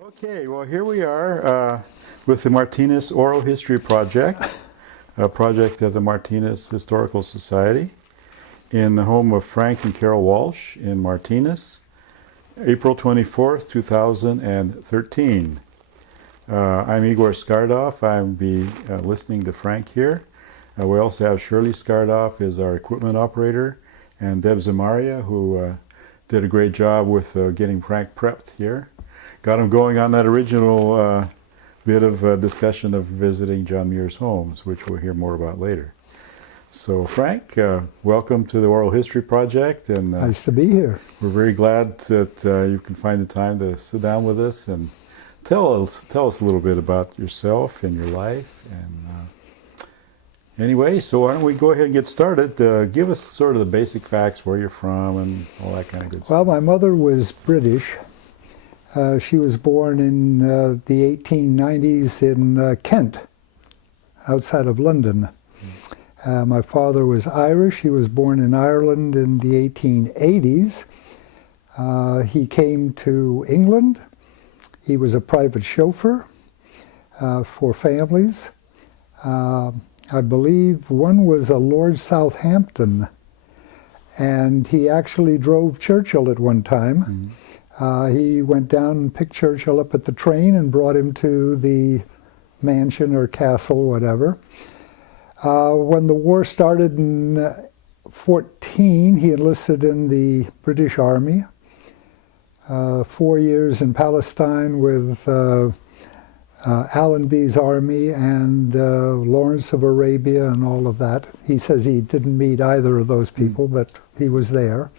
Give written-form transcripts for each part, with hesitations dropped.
Okay, well, here we are with the Martinez Oral History Project, a project of the Martinez Historical Society, in the home of Frank and Carol Walsh in Martinez, April 24th, 2013. I'm Igor Skardoff. I'll be listening to Frank here. We also have Shirley Skardoff as our equipment operator, and Deb Zamaria, who did a great job with getting Frank prepped here. Got him going on that original bit of discussion of visiting John Muir's homes, which we'll hear more about later. So Frank, welcome to the Oral History Project. And nice to be here. We're very glad that you can find the time to sit down with us and tell us a little bit about yourself and your life. And anyway, so why don't we go ahead and get started. Give us sort of the basic facts, where you're from and all that kind of good stuff. Well, my mother was British. She was born in the 1890s in Kent, outside of London. My father was Irish. He was born in Ireland in the 1880s. He came to England. He was a private chauffeur for families. I believe one was a Lord Southampton, and he actually drove Churchill at one time. Mm-hmm. He went down and picked Churchill up at the train and brought him to the mansion or castle, whatever. When the war started in 1914, he enlisted in the British Army. 4 years in Palestine with Allenby's army and Lawrence of Arabia and all of that. He says he didn't meet either of those people, but he was there.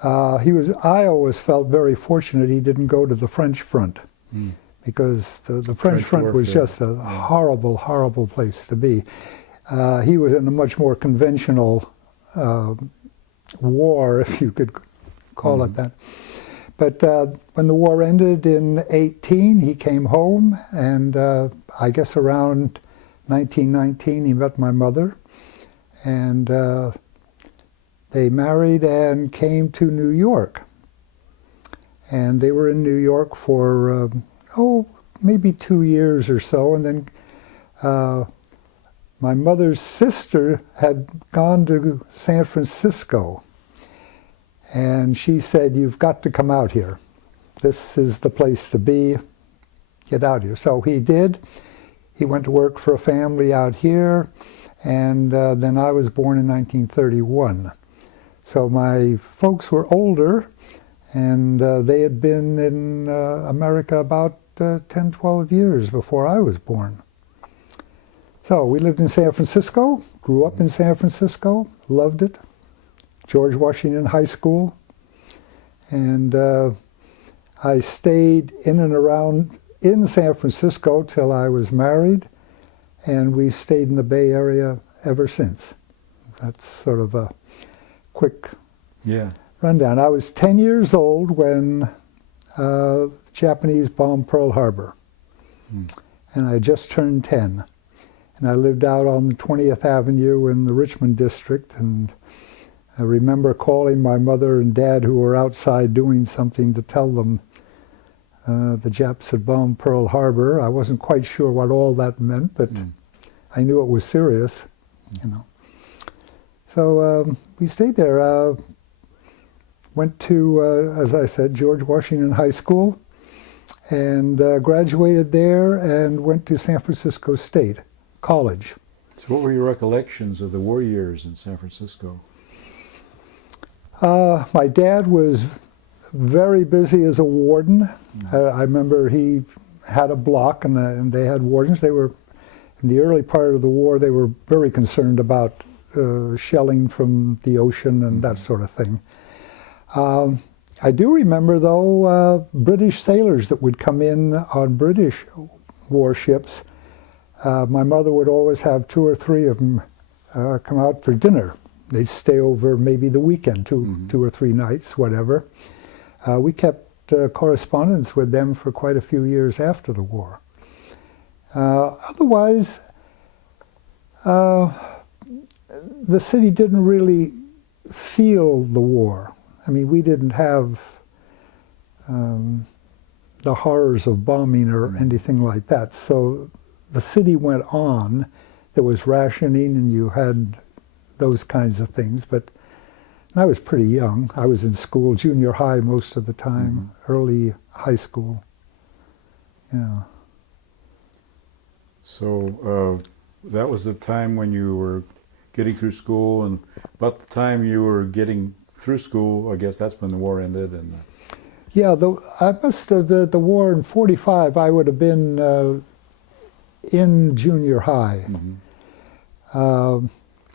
I always felt very fortunate he didn't go to the French front, because the French front was just a horrible, horrible place to be. He was in a much more conventional war, if you could call it that. But when the war ended in 1918, he came home, and I guess around 1919 he met my mother, and they married and came to New York. And they were in New York for, maybe 2 years or so. And then my mother's sister had gone to San Francisco. And she said, "You've got to come out here. This is the place to be. Get out here." So he did. He went to work for a family out here. And then I was born in 1931. So my folks were older, and they had been in America about 10, 12 years before I was born. So we lived in San Francisco, grew up in San Francisco, loved it. George Washington High School. And I stayed in and around in San Francisco till I was married, and we've stayed in the Bay Area ever since. That's sort of a quick rundown. I was 10 years old when the Japanese bombed Pearl Harbor, and I just turned 10. And I lived out on 20th Avenue in the Richmond district, and I remember calling my mother and dad, who were outside doing something, to tell them the Japs had bombed Pearl Harbor. I wasn't quite sure what all that meant, but I knew it was serious, you know. So we stayed there. Went to, as I said, George Washington High School, and graduated there and went to San Francisco State College. So what were your recollections of the war years in San Francisco? My dad was very busy as a warden. I remember he had a block, and they had wardens. They were, in the early part of the war, they were very concerned about shelling from the ocean and that sort of thing. I do remember, though, British sailors that would come in on British warships. My mother would always have 2 or 3 of them come out for dinner. They'd stay over maybe the weekend, two or three nights, whatever. We kept correspondence with them for quite a few years after the war. Otherwise, the city didn't really feel the war. I mean, we didn't have the horrors of bombing or anything like that. So the city went on. There was rationing, and you had those kinds of things. But I was pretty young. I was in school, junior high most of the time, early high school. Yeah. So that was the time when you were getting through school, and about the time you were getting through school, I guess that's when the war ended. And Yeah, I must have, the war in 45, I would have been in junior high. Were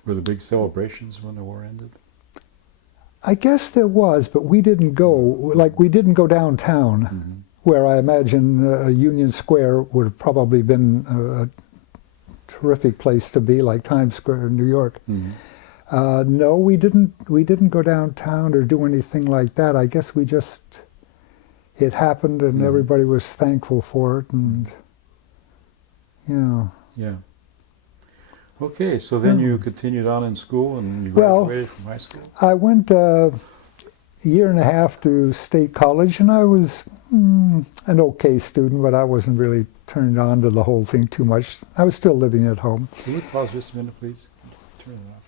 there big celebrations when the war ended? I guess there was, but we didn't go. Like, we didn't go downtown, where I imagine Union Square would have probably been a terrific place to be, like Times Square in New York. No, we didn't go downtown or do anything like that. I guess we just, it happened, and everybody was thankful for it, and Yeah. Okay, so then you continued on in school, and you graduated from high school? I went a year and a half to state college, and I was an okay student, but I wasn't really turned on to the whole thing too much. I was still living at home. Can we pause just a minute, please? Turn it off.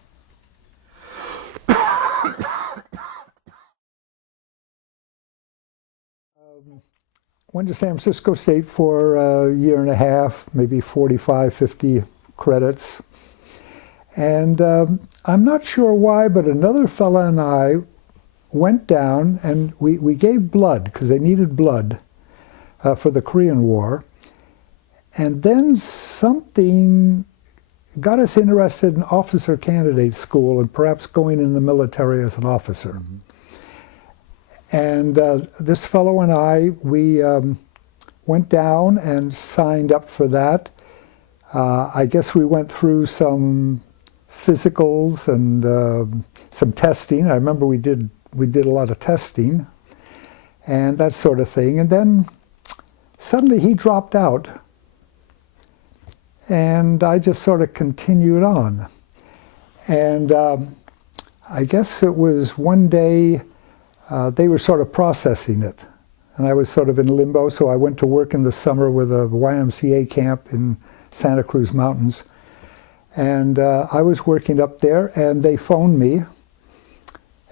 Went to San Francisco State for a year and a half, maybe 45, 50 credits. And I'm not sure why, but another fella and I went down, and we gave blood, because they needed blood for the Korean War. And then something got us interested in officer candidate school and perhaps going in the military as an officer. And this fellow and I, we went down and signed up for that. I guess we went through some physicals and some testing. I remember we did a lot of testing and that sort of thing. And then suddenly he dropped out, and I just sort of continued on. And I guess it was one day they were sort of processing it, and I was sort of in limbo, so I went to work in the summer with a YMCA camp in Santa Cruz Mountains. And I was working up there, and they phoned me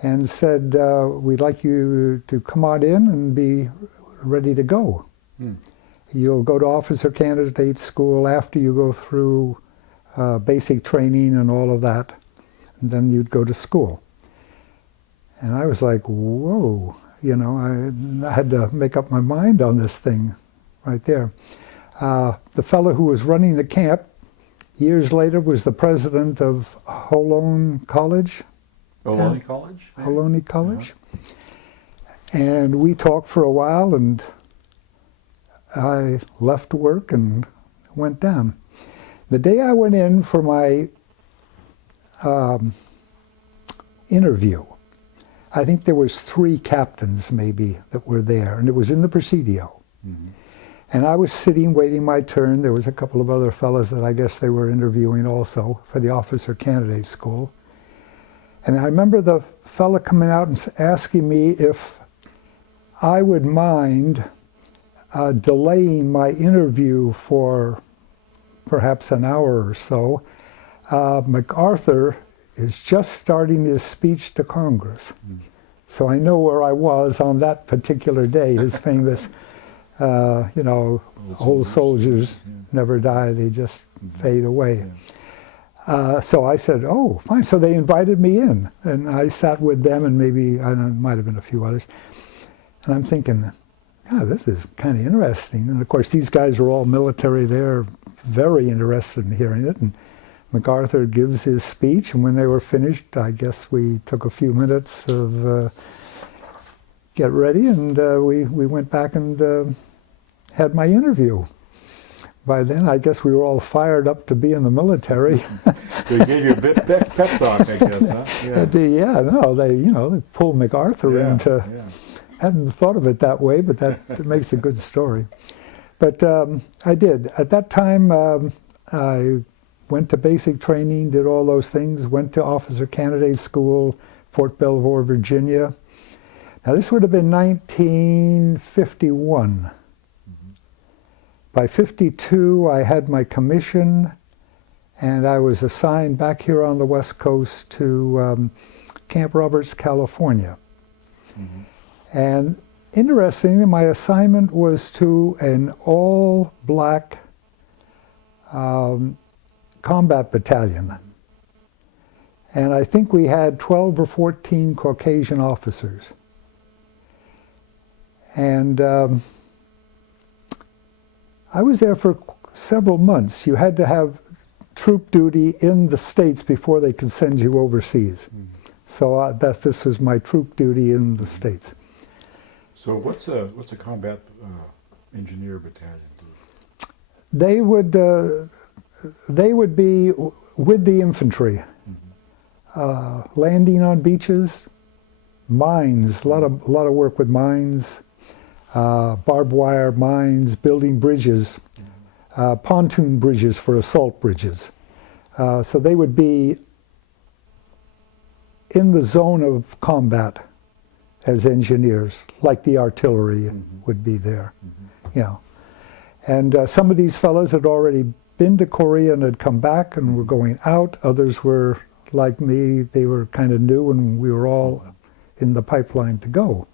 and said, we'd like you to come on in and be ready to go. You'll go to officer candidate school after you go through basic training and all of that, and then you'd go to school. And I was like, whoa, you know, I had to make up my mind on this thing right there. The fellow who was running the camp years later was the president of Ohlone College. Ohlone College? Ohlone College. And we talked for a while, and I left work and went down. The day I went in for my interview, I think there was 3 captains maybe that were there, and it was in the Presidio. And I was sitting waiting my turn. There was a couple of other fellows that I guess they were interviewing also for the officer candidate school. And I remember the fellow coming out and asking me if I would mind delaying my interview for perhaps an hour or so. MacArthur is just starting his speech to Congress. So I know where I was on that particular day, his famous, you know, old soldiers never die, they just fade away. So I said, oh, fine. So they invited me in, and I sat with them, and maybe, I don't know, might have been a few others. And I'm thinking, yeah, this is kind of interesting. And of course, these guys are all military. They're very interested in hearing it. And MacArthur gives his speech, and when they were finished, I guess we took a few minutes of get ready, and we went back and had my interview. By then, I guess we were all fired up to be in the military. They gave you a bit pep talk, I guess, huh? Yeah, no, they pulled MacArthur into. Hadn't thought of it that way, but that makes a good story. But I did. At that time, I went to basic training, did all those things, went to officer candidate school, Fort Belvoir, Virginia. Now, this would have been 1951. By 52, I had my commission, and I was assigned back here on the West Coast to Camp Roberts, California. And interestingly, my assignment was to an all-black combat battalion. And I think we had 12 or 14 Caucasian officers. And I was there for several months. You had to have troop duty in the States before they could send you overseas. So this was my troop duty in the States. So what's a combat engineer battalion do? They would be with the infantry, landing on beaches, mines, a lot of work with mines, barbed wire mines, building bridges, pontoon bridges for assault bridges. So they would be in the zone of combat as engineers, like the artillery would be there. Yeah. And some of these fellows had already been to Korea and had come back and were going out. Others were like me, they were kind of new, and we were all in the pipeline to go.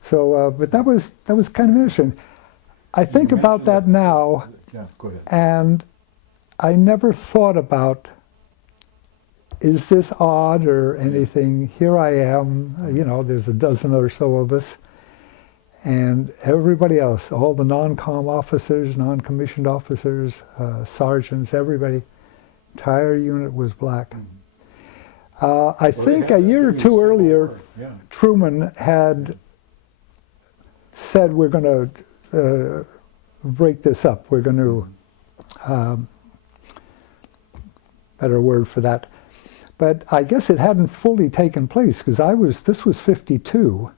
So, but that was kind of interesting. I think about that now, yeah, go ahead. and I never thought about, is this odd or anything? Here I am, you know, there's a dozen or so of us, and everybody else, all the non-com officers, non-commissioned officers, sergeants, everybody, entire unit was black. I think a year or two earlier, Truman had said, we're going to break this up. We're going to, better word for that. But I guess it hadn't fully taken place, because this was 52.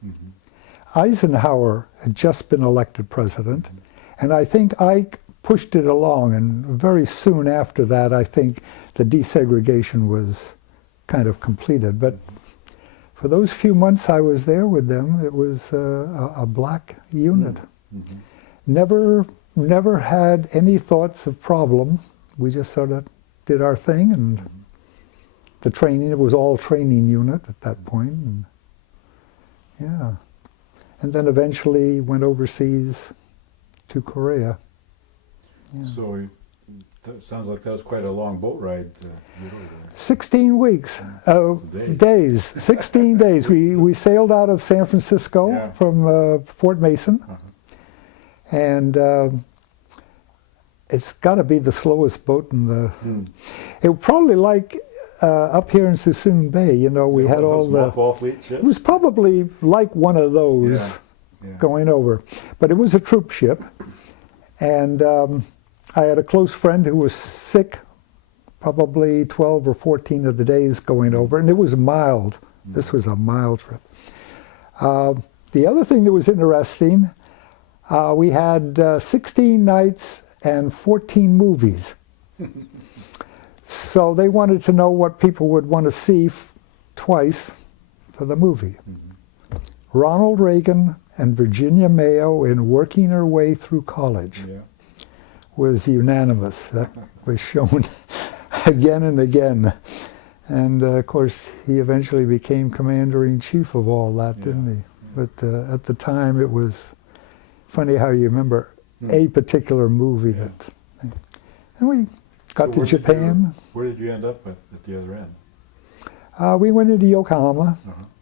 Eisenhower had just been elected president, and I think Ike pushed it along, and very soon after that, I think the desegregation was kind of completed. But for those few months I was there with them, it was a black unit. Never had any thoughts of problem. We just sort of did our thing, and the training, it was all training unit at that point. And yeah. And then eventually went overseas to Korea. Yeah. So that sounds like that was quite a long boat ride. 16 weeks, days, 16 days. We sailed out of San Francisco from Fort Mason. And it's got to be the slowest boat in the... It probably like up here in Suisun Bay, you know, we had all the... mothball fleet ships? It was probably like one of those going over. But it was a troop ship. And I had a close friend who was sick probably 12 or 14 of the days going over, and it was mild. This was a mild trip. The other thing that was interesting, we had 16 nights and 14 movies. So they wanted to know what people would want to see twice for the movie. Ronald Reagan and Virginia Mayo in Working Her Way Through College was unanimous. That was shown again and again. And of course, he eventually became commander-in-chief of all that, didn't he? But at the time, it was funny how you remember a particular movie that... And we got to Japan. Where did you end up at the other end? We went into Yokohama,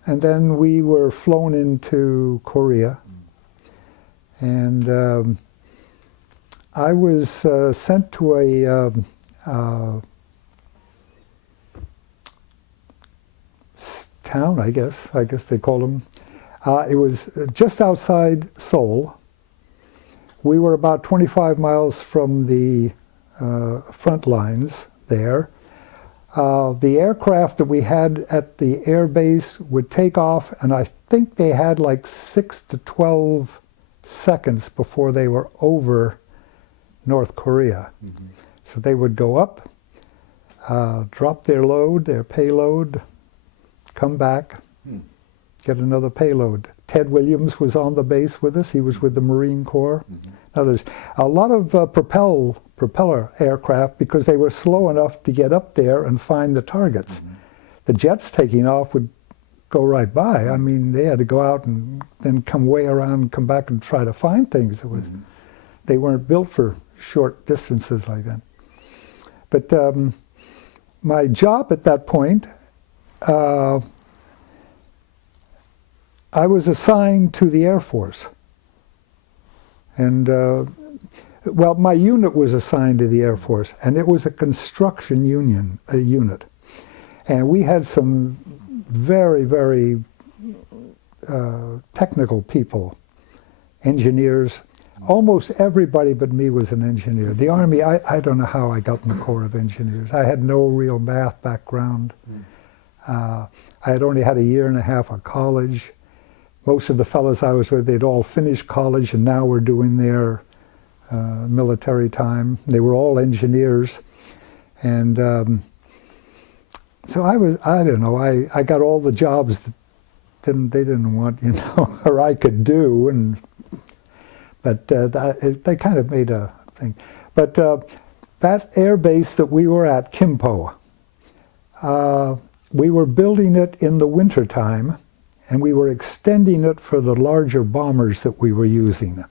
and then we were flown into Korea. And I was sent to a town, I guess they called them. It was just outside Seoul. We were about 25 miles from the front lines there. The aircraft that we had at the air base would take off, and I think they had like 6 to 12 seconds before they were over North Korea. So they would go up, drop their load, their payload, come back, get another payload, Ted Williams was on the base with us. He was with the Marine Corps. Others. A lot of propeller aircraft, because they were slow enough to get up there and find the targets. The jets taking off would go right by. I mean, they had to go out and then come way around and come back and try to find things. They weren't built for short distances like that. But my job at that point, I was assigned to the Air Force. And, well, my unit was assigned to the Air Force, and it was a construction unit. And we had some very, very technical people, engineers. Almost everybody but me was an engineer. The Army, I don't know how I got in the Corps of Engineers. I had no real math background. I had only had a year and a half of college. Most of the fellows I was with, they'd all finished college and now were doing their military time. They were all engineers. And so I don't know, I got all the jobs that they didn't want, you know, or I could do. But they kind of made a thing. But that air base that we were at, Kimpo, we were building it in the wintertime, and we were extending it for the larger bombers that we were using.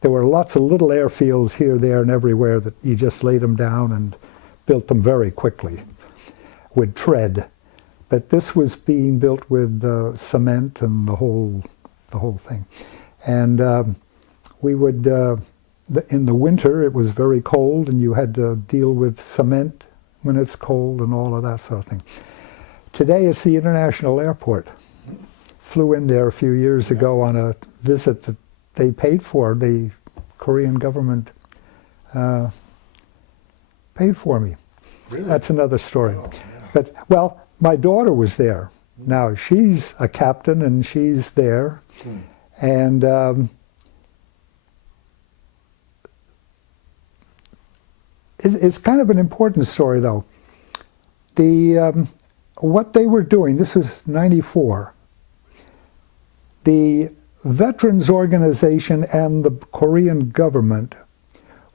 There were lots of little airfields here, there, and everywhere that you just laid them down and built them very quickly with tread. But this was being built with cement and the whole thing. And we would, in the winter, it was very cold, and you had to deal with cement when it's cold and all of that sort of thing. Today, it's the International Airport. Flew in there a few years ago on a visit that they paid for. The Korean government paid for me. Really? That's another story. Oh, yeah. But, well, my daughter was there. Now, she's a captain, and she's there. And it's kind of an important story, though. What they were doing, this was '94, the Veterans Organization and the Korean government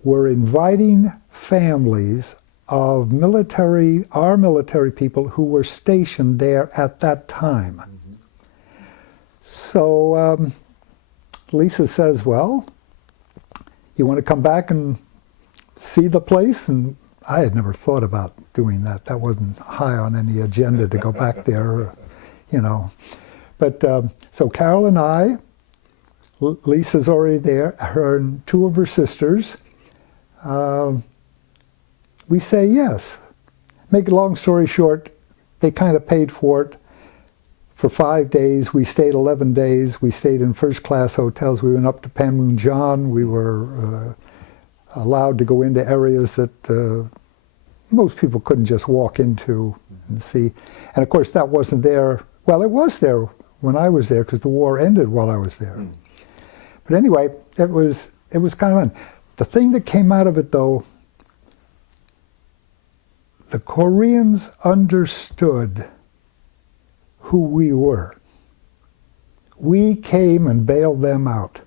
were inviting families of our military people who were stationed there at that time. So Lisa says, well, you want to come back and see the place? And I had never thought about doing that. That wasn't high on any agenda to go back there, you know. But so Carol and I, Lisa's already there, her and two of her sisters, we say yes. Make a long story short, they kind of paid for it for 5 days. We stayed 11 days. We stayed in first-class hotels. We went up to Panmunjom. We were allowed to go into areas that most people couldn't just walk into and see. And of course, that wasn't there. Well, it was there when I was there, because the war ended while I was there. But anyway, it was kind of fun. The thing that came out of it, though, the Koreans understood who we were. We came and bailed them out.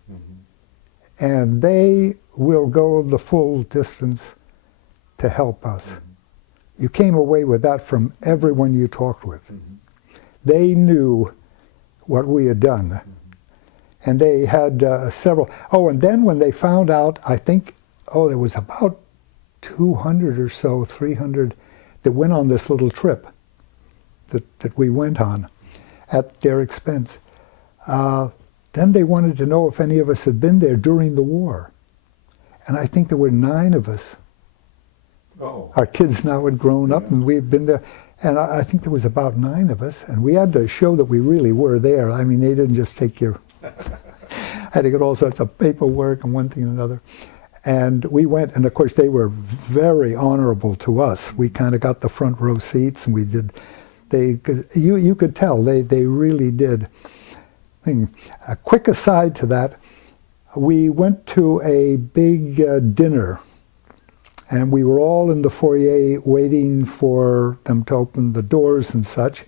And they will go the full distance to help us. You came away with that from everyone you talked with. They knew what we had done. And they had several. Oh, and then when they found out, I think, there was about 200 or so, 300 that went on this little trip that we went on at their expense. Then they wanted to know if any of us had been there during the war. And I think there were 9 of us. Oh. Our kids now had grown up, and we had been there. And I think there was about 9 of us. And we had to show that we really were there. I mean, they didn't just take your... had to get all sorts of paperwork and one thing and another. And we went, and of course they were very honorable to us. We kind of got the front row seats, and we did... You could tell, they really did. A quick aside to that, we went to a big dinner, and we were all in the foyer waiting for them to open the doors and such.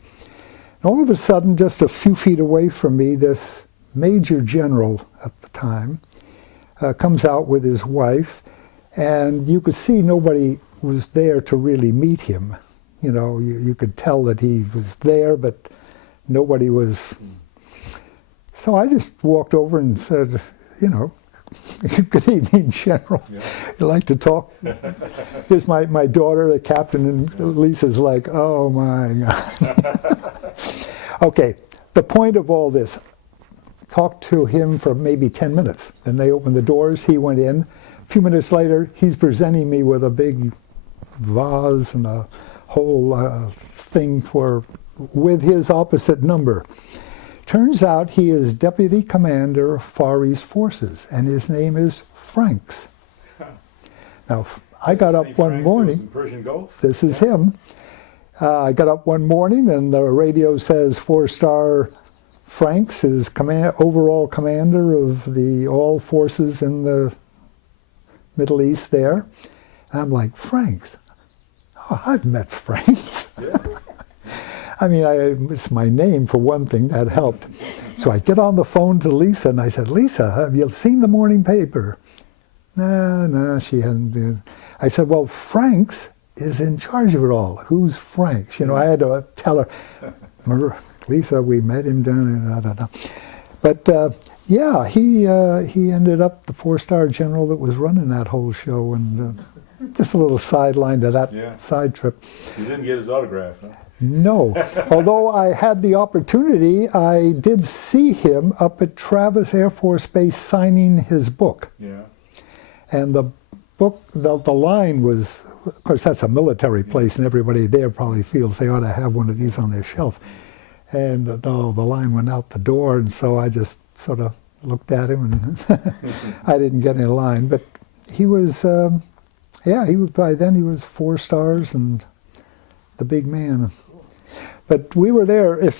And all of a sudden, just a few feet away from me, this major general at the time, comes out with his wife, and you could see nobody was there to really meet him. You know, you could tell that he was there, but nobody was. So I just walked over and said, you know, good evening, General. Yeah. You like to talk? Here's my daughter, the captain, and Lisa's like, oh my God. Okay, the point of all this, talked to him for maybe 10 minutes. Then they opened the doors, he went in. A few minutes later, he's presenting me with a big vase and a whole thing with his opposite number. Turns out he is Deputy Commander of Far East Forces, and his name is Franks. Now, I got up one morning. Persian Gulf? This is him. I got up one morning, and the radio says 4-star Franks is overall commander of all forces in the Middle East there. And I'm like, Franks? Oh, I've met Franks. Yeah. I mean, it's my name for one thing, that helped. So I get on the phone to Lisa and I said, Lisa, have you seen the morning paper? No, she hadn't. I said, well, Franks is in charge of it all. Who's Franks? You know, I had to tell her, Lisa, we met him down in But yeah, he ended up the 4-star general that was running that whole show, and just a little sideline to that side trip. You didn't get his autograph, huh? No. Although I had the opportunity, I did see him up at Travis Air Force Base signing his book. Yeah. And the book, the line was, of course, that's a military place, and everybody there probably feels they ought to have one of these on their shelf. And the line went out the door, and so I just sort of looked at him, and I didn't get any line. But he was, by then he was 4 stars and the big man. But we were there.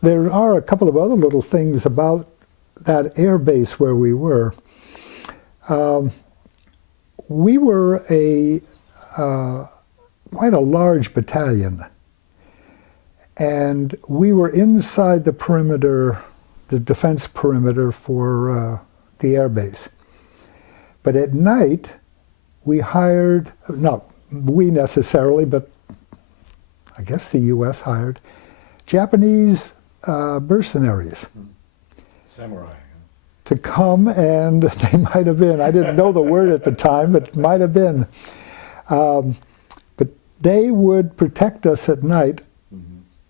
There are a couple of other little things about that air base where we were. We were quite a large battalion. And we were inside the perimeter, the defense perimeter for the air base. But at night, we hired, not we necessarily, but I guess the U.S. hired Japanese mercenaries. Samurai. To come, and they might have been, I didn't know the word at the time, but might have been. But they would protect us at night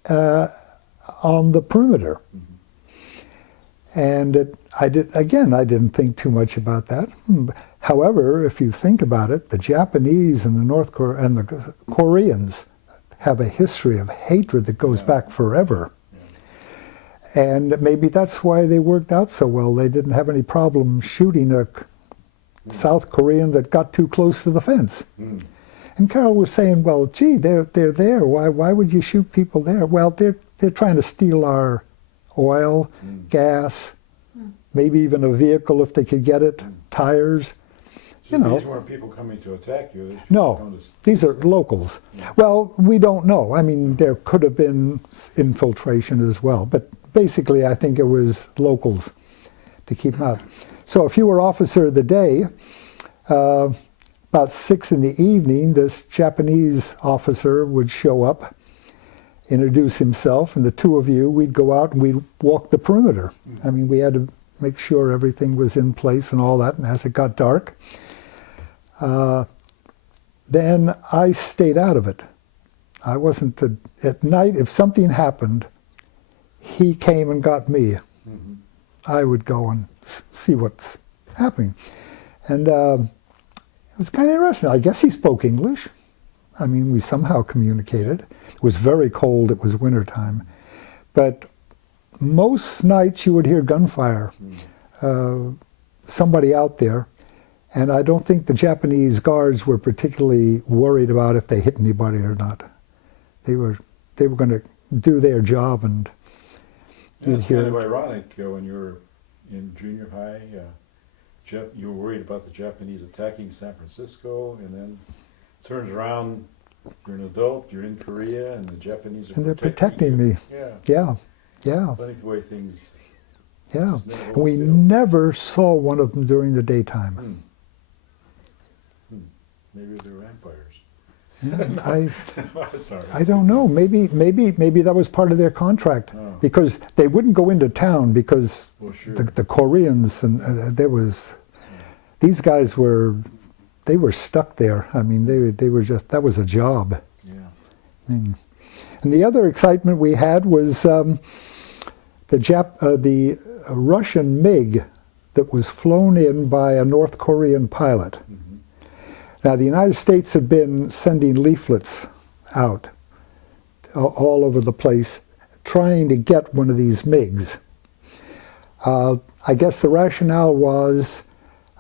on the perimeter. And I didn't think too much about that. However, if you think about it, the Japanese and the Koreans have a history of hatred that goes back forever. Yeah. And maybe that's why they worked out so well. They didn't have any problem shooting a South Korean that got too close to the fence. And Carol was saying, well, gee, they're there. Why would you shoot people there? Well, they're trying to steal our oil, gas, maybe even a vehicle if they could get it, tires. So these weren't people coming to attack you? No, these are locals. Yeah. Well, we don't know. I mean, there could have been infiltration as well, but basically I think it was locals to keep them out. So if you were officer of the day, about 6 in the evening, this Japanese officer would show up, introduce himself, and the two of you, we'd go out and we'd walk the perimeter. I mean, we had to make sure everything was in place and all that, and as it got dark, then I stayed out of it. I wasn't, at night, if something happened, he came and got me. I would go and see what's happening. And it was kind of interesting. I guess he spoke English. I mean, we somehow communicated. It was very cold, it was wintertime. But most nights you would hear gunfire, somebody out there. And I don't think the Japanese guards were particularly worried about if they hit anybody or not. They were going to do their job, and it's kind of ironic when you were in junior high. You were worried about the Japanese attacking San Francisco, and then turns around, you're an adult, you're in Korea, and the Japanese are protecting me. Yeah. Yeah. Funny the way things Yeah. Isn't that And we still? never saw one of them during the daytime. Maybe they're vampires. I Sorry. I don't know. Maybe that was part of their contract, Oh. because they wouldn't go into town because Well, sure. the Koreans and these guys were stuck there. I mean, they were just, that was a job. Yeah. And the other excitement we had was the Russian MiG that was flown in by a North Korean pilot. Mm-hmm. Now, the United States had been sending leaflets out all over the place trying to get one of these MiGs. I guess the rationale was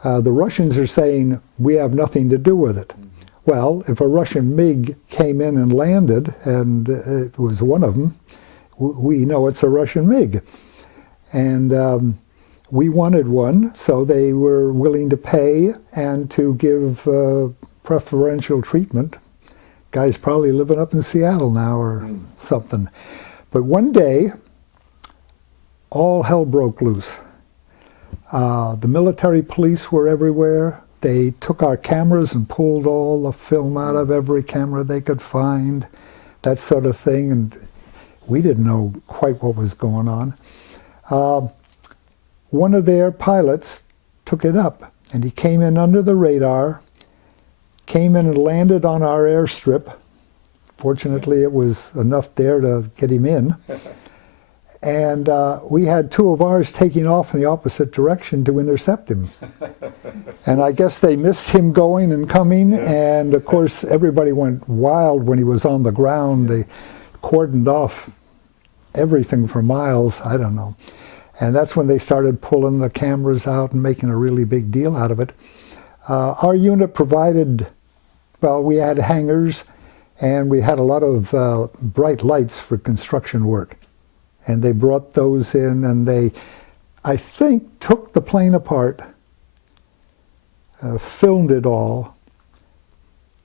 the Russians are saying, we have nothing to do with it. Mm-hmm. Well, if a Russian MiG came in and landed, and it was one of them, we know it's a Russian MiG. And we wanted one, so they were willing to pay and to give preferential treatment. Guy's probably living up in Seattle now or something. But one day, all hell broke loose. The military police were everywhere. They took our cameras and pulled all the film out of every camera they could find, that sort of thing, and we didn't know quite what was going on. One of their pilots took it up, and he came in under the radar, came in and landed on our airstrip. Fortunately, it was enough there to get him in. And we had two of ours taking off in the opposite direction to intercept him. And I guess they missed him going and coming, and of course everybody went wild when he was on the ground. They cordoned off everything for miles, I don't know. And that's when they started pulling the cameras out and making a really big deal out of it. Our unit provided, well, we had hangars, and we had a lot of bright lights for construction work. And they brought those in, and they, I think, took the plane apart, filmed it all,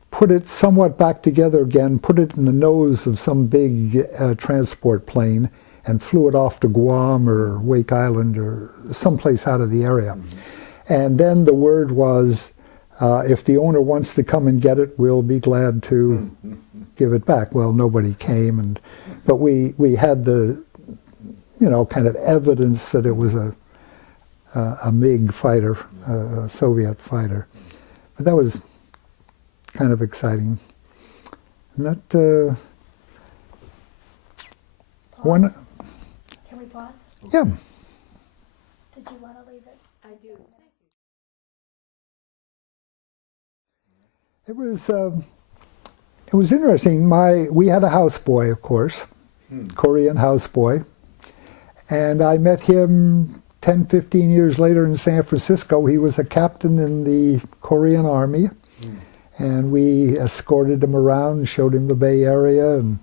put it somewhat back together again, put it in the nose of some big transport plane, and flew it off to Guam or Wake Island or someplace out of the area. Mm-hmm. And then the word was, if the owner wants to come and get it, we'll be glad to give it back. Well, nobody came, but we had the, kind of evidence that it was a MiG fighter, a Soviet fighter. But that was kind of exciting. And that one. Can we pause? Yeah. Did you want to leave it? I do. It was interesting. We had a houseboy, of course, Korean houseboy, and I met him 10, 15 years later in San Francisco. He was a captain in the Korean Army, and we escorted him around and showed him the Bay Area and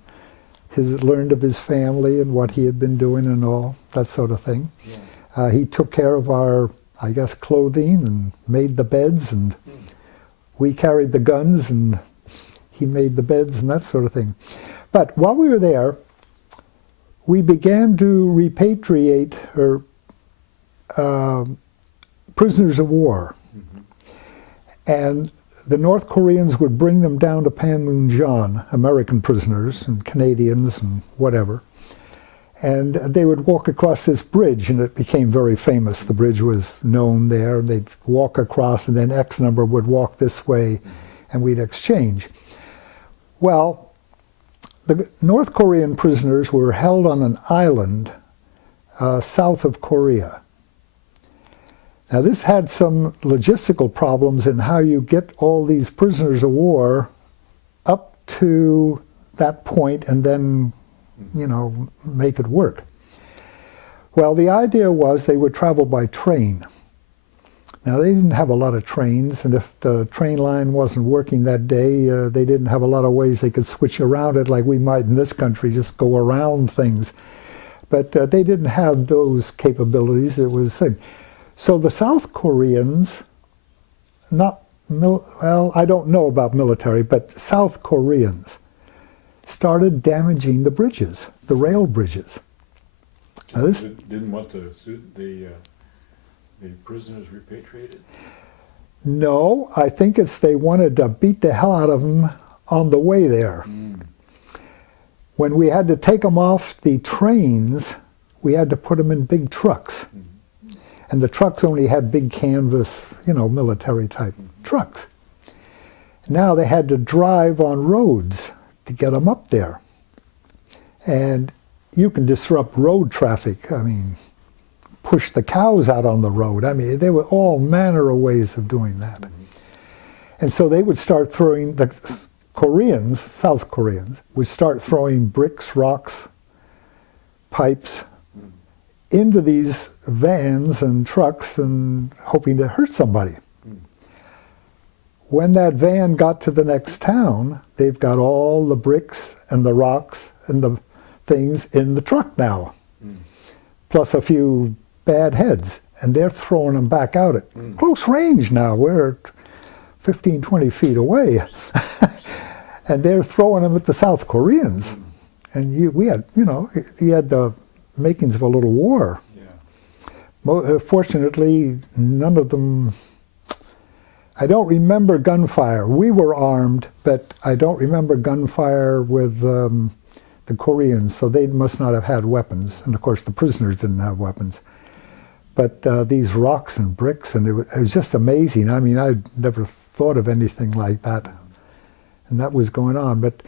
learned of his family and what he had been doing and all, that sort of thing. Yeah. He took care of our, I guess, clothing and made the beds, and we carried the guns and he made the beds and that sort of thing. But while we were there, we began to repatriate prisoners of war. And the North Koreans would bring them down to Panmunjom, American prisoners and Canadians and whatever. And they would walk across this bridge, and it became very famous. The bridge was known there, and they'd walk across, and then X number would walk this way, and we'd exchange. Well, the North Korean prisoners were held on an island south of Korea. Now, this had some logistical problems in how you get all these prisoners of war up to that point and then, make it work. Well, the idea was they would travel by train. Now, they didn't have a lot of trains, and if the train line wasn't working that day, they didn't have a lot of ways they could switch around it like we might in this country, just go around things. But they didn't have those capabilities. It was so the South Koreans, I don't know about military, but South Koreans started damaging the bridges, the rail bridges. Now this, Didn't want to suit the prisoners repatriated? no, I think it's they wanted to beat the hell out of them on the way there. When we had to take them off the trains, we had to put them in big trucks. And the trucks only had big canvas, you know, military type trucks. Now they had to drive on roads to get them up there. And you can disrupt road traffic. I mean, push the cows out on the road. I mean, there were all manner of ways of doing that. And so they would start throwing, the Koreans, South Koreans, would start throwing bricks, rocks, pipes into these vans and trucks and hoping to hurt somebody. When that van got to the next town, they've got all the bricks and the rocks and the things in the truck now, plus a few bad heads, and they're throwing them back out at close range now. We're 15, 20 feet away, and they're throwing them at the South Koreans. And we had, you know, you had the makings of a little war. Fortunately, none of them. I don't remember gunfire. We were armed, but I don't remember gunfire with the Koreans, so they must not have had weapons. And of course, the prisoners didn't have weapons. But these rocks and bricks, and it was just amazing. I mean, I'd never thought of anything like that. And that was going on. But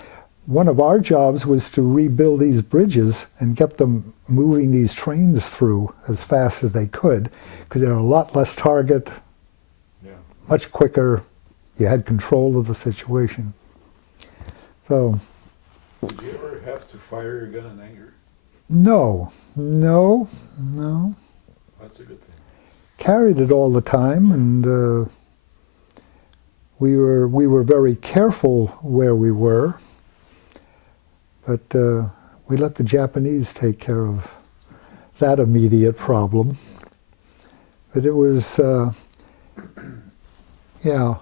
one of our jobs was to rebuild these bridges and get them moving these trains through as fast as they could, because they were a lot less target, much quicker. You had control of the situation. So. Did you ever have to fire your gun in anger? No. That's a good thing. Carried it all the time, and we were very careful where we were. But we let the Japanese take care of that immediate problem. But it was, yeah.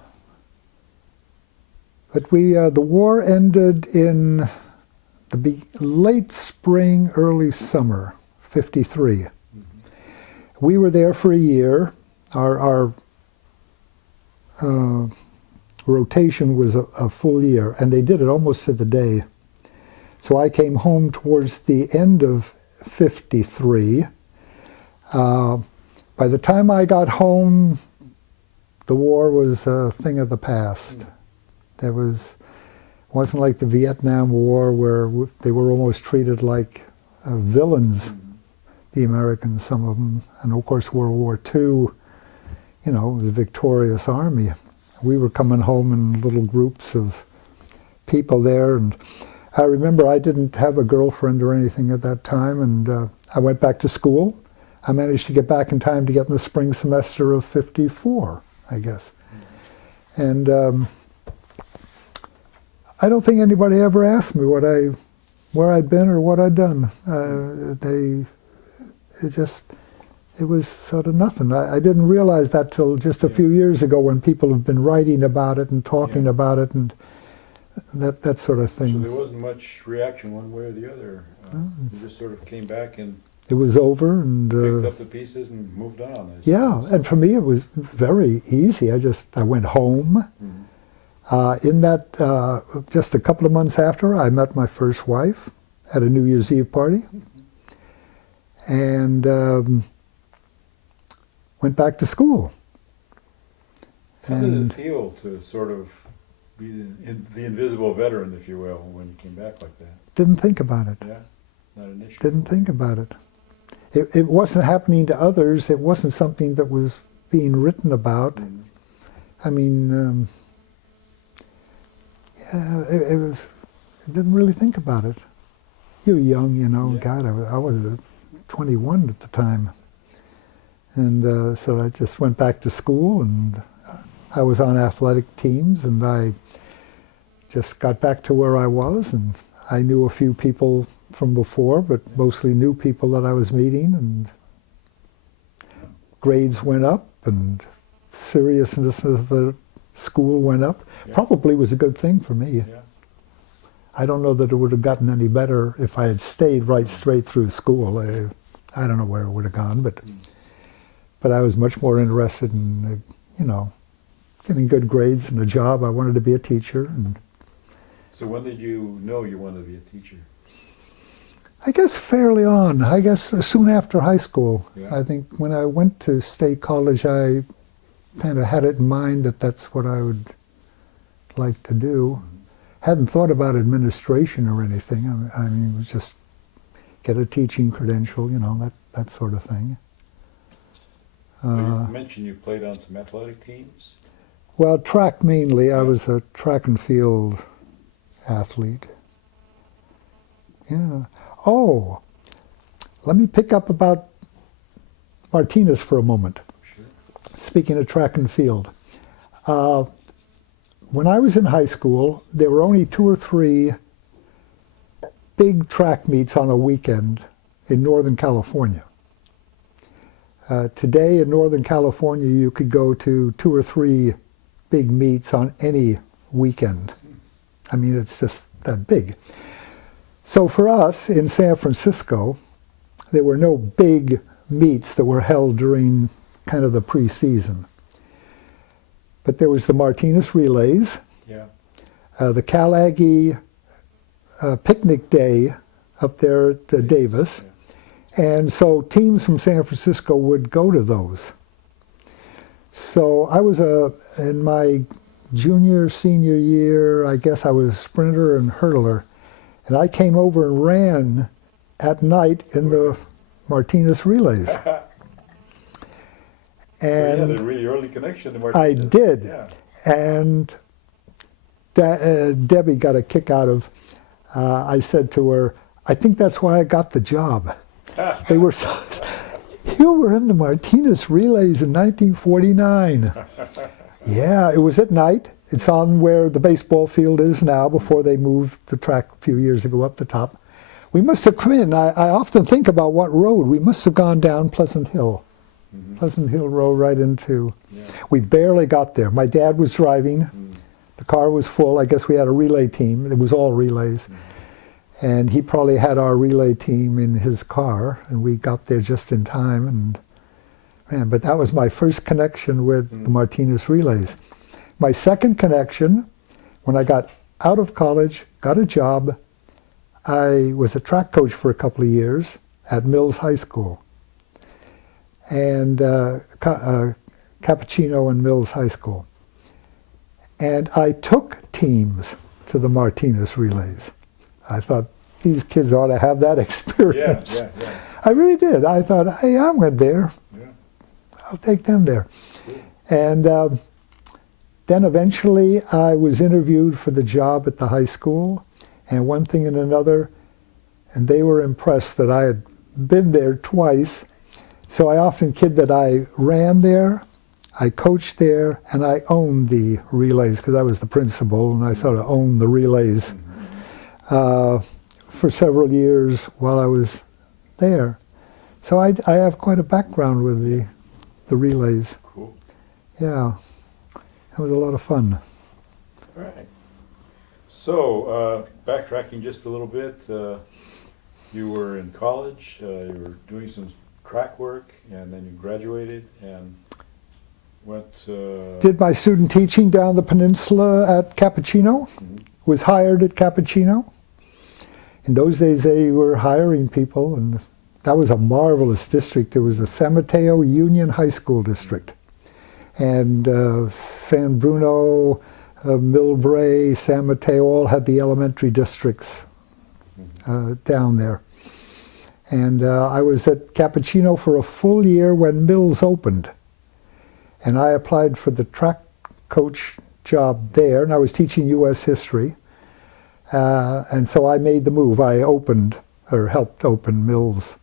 But the war ended in the late spring, early summer, '53. We were there for a year. Our rotation was a full year, and they did it almost to the day. So I came home towards the end of '53. By the time I got home, the war was a thing of the past. It wasn't like the Vietnam War, where they were almost treated like villains, the Americans, some of them. And of course, World War II, you know, the victorious army. We were coming home in little groups of people there, and I remember I didn't have a girlfriend or anything at that time, and I went back to school. I managed to get back in time to get in the spring semester of '54, I guess. And I don't think anybody ever asked me where I'd been or what I'd done. It was sort of nothing. I didn't realize that till just a few years ago, when people have been writing about it and talking about it and that sort of thing. So there wasn't much reaction one way or the other. You just sort of came back and it was over and picked up the pieces and moved on. Yeah, and for me it was very easy. I went home. In that, just a couple of months after, I met my first wife at a New Year's Eve party, and went back to school. How did it feel to sort of be the invisible veteran, if you will, when you came back like that? Didn't think about it. Yeah, not an issue. Didn't think about it. It wasn't happening to others. It wasn't something that was being written about. I mean, yeah, I didn't really think about it. You're young, you know. Yeah. God, I was 21 at the time. And so I just went back to school, and I was on athletic teams, and I just got back to where I was, and I knew a few people from before, but mostly new people that I was meeting, and grades went up, and seriousness of the school went up. Yeah. Probably was a good thing for me. Yeah. I don't know that it would have gotten any better if I had stayed right straight through school. I don't know where it would have gone, but I was much more interested in, getting good grades and a job. I wanted to be a teacher. And So when did you know you wanted to be a teacher? I guess fairly on. I guess soon after high school. Yeah. I think when I went to state college, I kind of had it in mind that that's what I would like to do. Hadn't thought about administration or anything. I mean, it was just get a teaching credential, that sort of thing. You mentioned you played on some athletic teams. Well, track mainly. Yeah. I was a track and field athlete. Yeah. Oh, let me pick up about Martinez for a moment. Sure. Speaking of track and field. When I was in high school, there were only 2 or 3 big track meets on a weekend in Northern California. Today in Northern California, you could go to 2 or 3 big meets on any weekend. I mean, it's just that big. So for us in San Francisco, there were no big meets that were held during kind of the preseason. But there was the Martinez Relays, Yeah. the Cal Aggie Picnic Day up there at Davis. Yeah. And so teams from San Francisco would go to those. So I was in my senior year, I guess I was a sprinter and hurdler. And I came over and ran at night in the Martinez Relays. So you And had a really early connection to I Martinez. did. Yeah. And Debbie got a kick out of, I said to her, I think that's why I got the job. They were so, you were in the Martinez Relays in 1949. Yeah, it was at night. It's on where the baseball field is now before they moved the track a few years ago up the top. We must have come in, I often think about what road. We must have gone down Pleasant Hill. Mm-hmm. Pleasant Hill Road right into, Yeah. we barely got there. My dad was driving. The car was full. I guess we had a relay team. It was all relays. And he probably had our relay team in his car, and we got there just in time. And man, but that was my first connection with the Martinez Relays. My second connection, when I got out of college, got a job, I was a track coach for a couple of years at Mills High School. And Cappuccino and Mills High School. And I took teams to the Martinez Relays. I thought, these kids ought to have that experience. Yeah. I really did. I thought, hey, I'm going there. Yeah. I'll take them there. And then eventually I was interviewed for the job at the high school, and one thing and another, and they were impressed that I had been there twice. So I often kid that I ran there, I coached there, and I owned the relays because I was the principal and I sort of owned the relays for several years while I was there. So I have quite a background with the relays. Cool. Yeah, that was a lot of fun. All right. So, backtracking just a little bit, you were in college, you were doing some track work, and then you graduated and went... Did my student teaching down the peninsula at Cappuccino. Was hired at Cappuccino. In those days they were hiring people, and that was a marvelous district. It was the San Mateo Union High School district. And San Bruno, Millbrae, San Mateo all had the elementary districts down there. And I was at Cappuccino for a full year when Mills opened. And I applied for the track coach job there, and I was teaching U.S. history. And so I made the move. I opened, or helped open Mills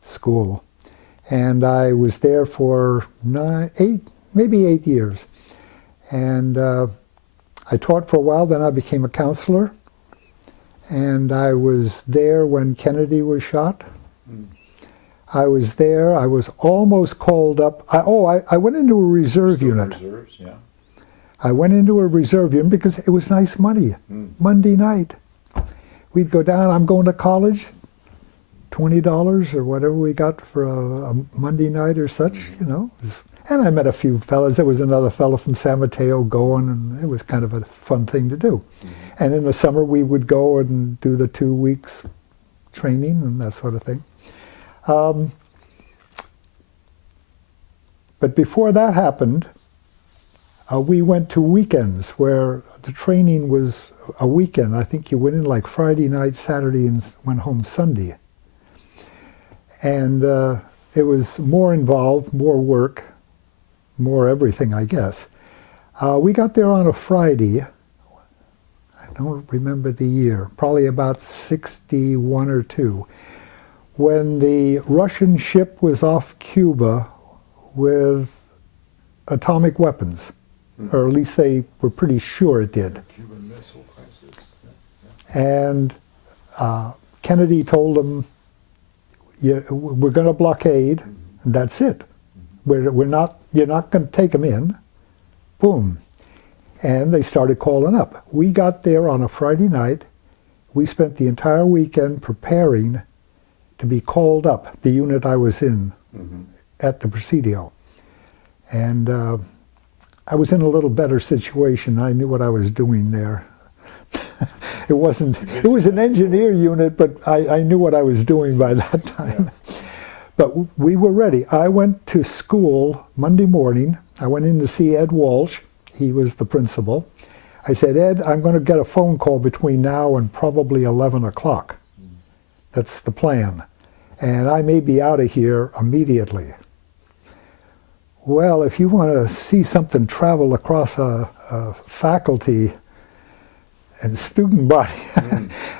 School. And I was there for maybe 8 years. And I taught for a while, then I became a counselor. And I was there when Kennedy was shot. I was there. I was almost called up. I went into a reserve unit. Reserves, yeah. I went into a reserve unit because it was nice money. Monday night, we'd go down. I'm going to college. $20 or whatever we got for a Monday night or such, you know. And I met a few fellas. There was another fellow from San Mateo going, and it was kind of a fun thing to do. And in the summer, we would go and do the 2 weeks training and that sort of thing. But before that happened, we went to weekends where the training was a weekend. I think you went in like Friday night, Saturday, and went home Sunday. And it was more involved, more work, more everything, I guess. We got there on a Friday. I don't remember the year, probably about 61 or 2, when the Russian ship was off Cuba with atomic weapons, or at least they were pretty sure it did. Cuban Missile Crisis. And Kennedy told them, we're going to blockade, and that's it. We're not, you're not going to take them in. Boom. And they started calling up. We got there on a Friday night. We spent the entire weekend preparing to be called up, the unit I was in at the Presidio. And I was in a little better situation. I knew what I was doing there. It was an engineer unit, but I knew what I was doing by that time. Yeah. But we were ready. I went to school Monday morning. I went in to see Ed Walsh. He was the principal. I said, Ed, I'm going to get a phone call between now and probably 11 o'clock. That's the plan. And I may be out of here immediately. Well, if you want to see something travel across a faculty and student body,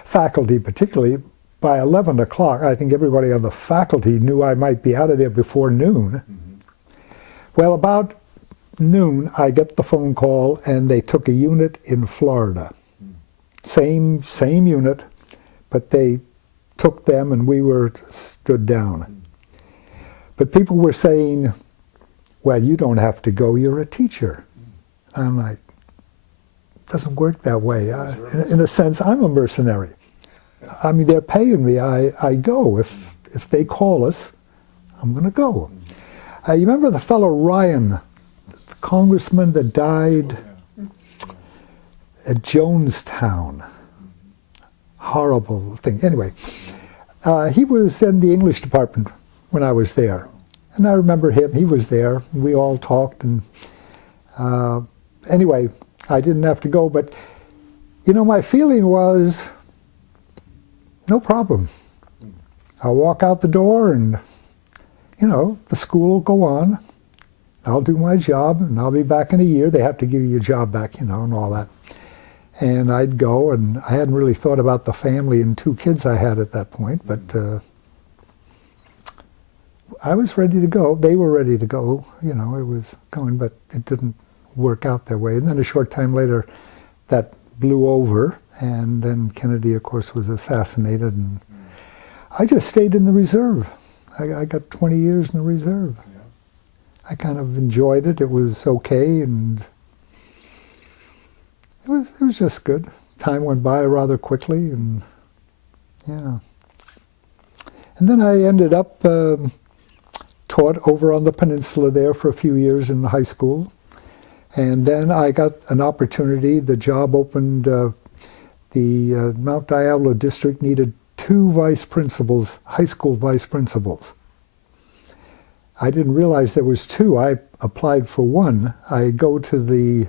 faculty particularly, by 11 o'clock, I think everybody on the faculty knew I might be out of there before noon. Well, about noon, I get the phone call, and they took a unit in Florida. Same unit, but they took them, and we were stood down. But people were saying, well, you don't have to go, you're a teacher. I'm like, it doesn't work that way. In a sense, I'm a mercenary. I mean, they're paying me, I go. If they call us, I'm going to go. You remember the fellow Ryan, the congressman that died at Jonestown? Horrible thing. Anyway, he was in the English department when I was there. And I remember him, he was there. We all talked, and anyway, I didn't have to go. But, you know, my feeling was, no problem. I'll walk out the door and, you know, the school will go on. I'll do my job and I'll be back in a year. They have to give you your job back, you know, and all that. And I'd go, and I hadn't really thought about the family and 2 kids I had at that point, but I was ready to go. They were ready to go, you know, it was going, but it didn't work out that way. And then a short time later, that blew over. And then Kennedy, of course, was assassinated, and I just stayed in the reserve. I got 20 years in the reserve. Yeah. I kind of enjoyed it. It was okay, and it was just good. Time went by rather quickly, and yeah. And then I ended up taught over on the peninsula there for a few years in the high school, and then I got an opportunity. The job opened. The Mount Diablo district needed 2 vice principals, high school vice principals. I didn't realize there was 2. I applied for 1. I go to the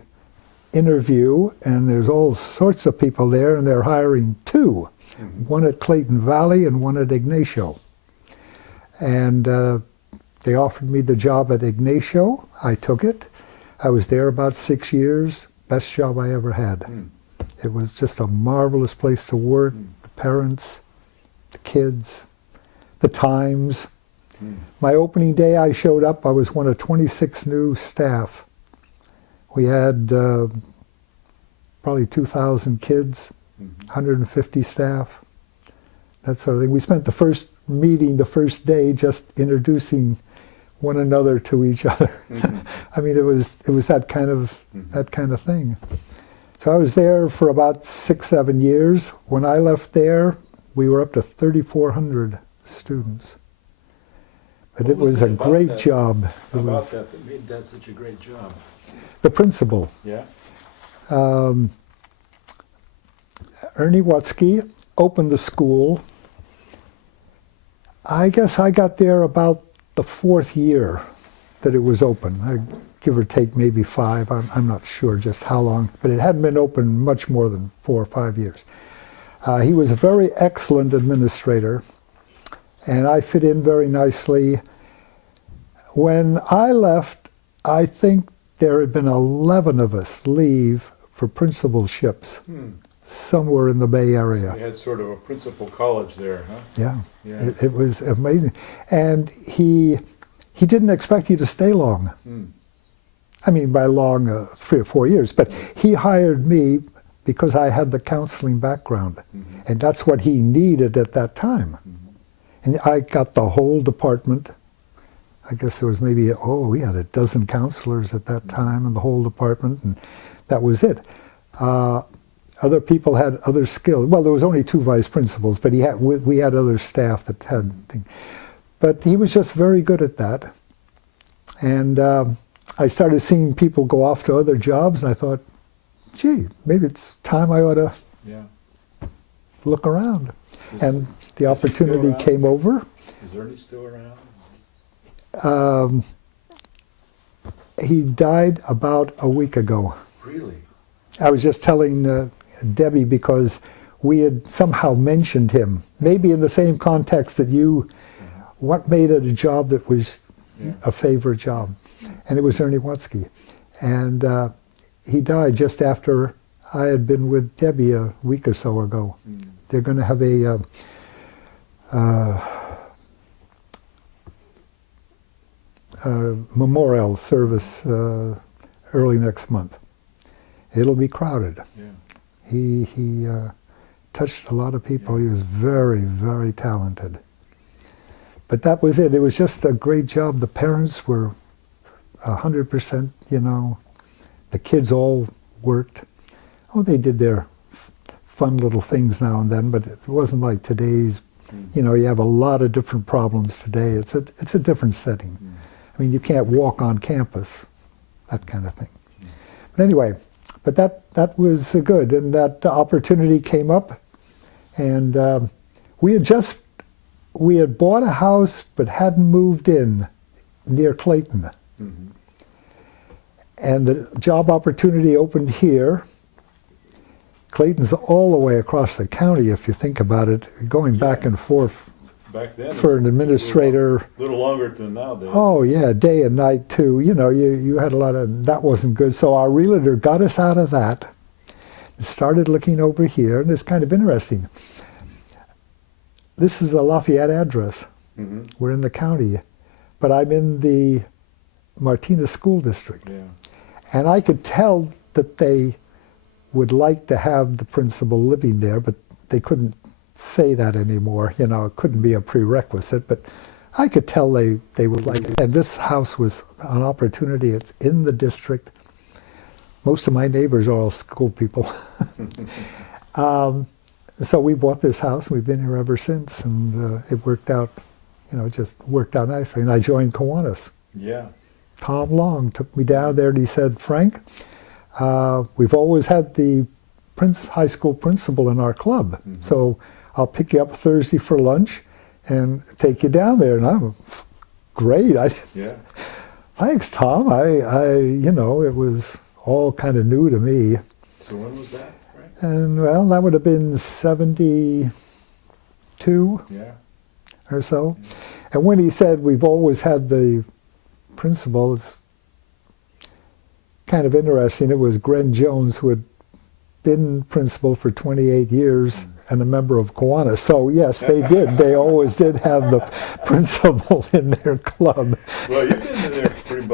interview, and there's all sorts of people there, and they're hiring 2. One at Clayton Valley and one at Ignacio. And they offered me the job at Ignacio. I took it. I was there about 6 years. Best job I ever had. It was just a marvelous place to work. The parents, the kids, the times. My opening day I showed up, I was one of 26 new staff. We had probably 2,000 kids, 150 staff, that sort of thing. We spent the first meeting, the first day, just introducing one another to each other. I mean, it was that kind of thing. So I was there for about 6, 7 years. When I left there, we were up to 3,400 students. But What it was a it about great that- job. It About was that made that such a great job. the principal, Yeah. Ernie Watzke, opened the school. I guess I got there about the 4th year that it was open. Give or take maybe 5. I'm not sure just how long, but it hadn't been open much more than 4 or 5 years. He was a very excellent administrator, and I fit in very nicely. When I left, I think there had been 11 of us leave for principalships somewhere in the Bay Area. We had sort of a principal college there, huh? Yeah, Yeah. it was amazing. And he didn't expect you to stay long. I mean, by long, 3 or 4 years. But he hired me because I had the counseling background. And that's what he needed at that time. And I got the whole department. I guess there was maybe, we had a dozen counselors at that time in the whole department, and that was it. Other people had other skills. Well, there was only 2 vice principals, but we had other staff that had things. But he was just very good at that. And I started seeing people go off to other jobs, and I thought, gee, maybe it's time I ought to Yeah. look around. Is- And the is he still opportunity around? came over. Is Ernie still around? He died about a week ago. Really? I was just telling Debbie because we had somehow mentioned him, maybe in the same context that you, what made it a job that was a favorite job. And it was Ernie Watzke. And he died just after I had been with Debbie a week or so ago. They're going to have a memorial service early next month. It'll be crowded. Yeah. He touched a lot of people. He was very, very talented. But that was it. It was just a great job. The parents were 100%, you know. The kids all worked. Oh, they did their fun little things now and then, but it wasn't like today's, you know, you have a lot of different problems today. It's a different setting. I mean, you can't walk on campus, that kind of thing. But anyway, but that was good, and that opportunity came up, and we had bought a house but hadn't moved in near Clayton. And the job opportunity opened here. Clayton's all the way across the county, if you think about it, going back and forth Back then, for it an was administrator. a little longer than nowadays. Oh yeah, day and night too. You know, you had a lot of, that wasn't good. So our realtor got us out of that and started looking over here, and it's kind of interesting. This is a Lafayette address. We're in the county, but I'm in the Martinez School District. Yeah. And I could tell that they would like to have the principal living there, but they couldn't say that anymore. You know, it couldn't be a prerequisite, but I could tell they would like it. And this house was an opportunity. It's in the district. Most of my neighbors are all school people. So we bought this house. We've been here ever since, and it worked out, you know, it just worked out nicely. And I joined Kiwanis. Yeah. Tom Long took me down there and he said, Frank, we've always had the high school principal in our club, so I'll pick you up Thursday for lunch and take you down there. And I'm, great. Yeah. Thanks, Tom. You know, it was all kind of new to me. So when was that, right? And well, that would have been 72 Yeah. or so. And when he said we've always had the principal, it's kind of interesting. It was Gren Jones, who had been principal for 28 years and a member of Kiwanis. So yes, they did. They always did have the principal in their club. Well, you've been in there pretty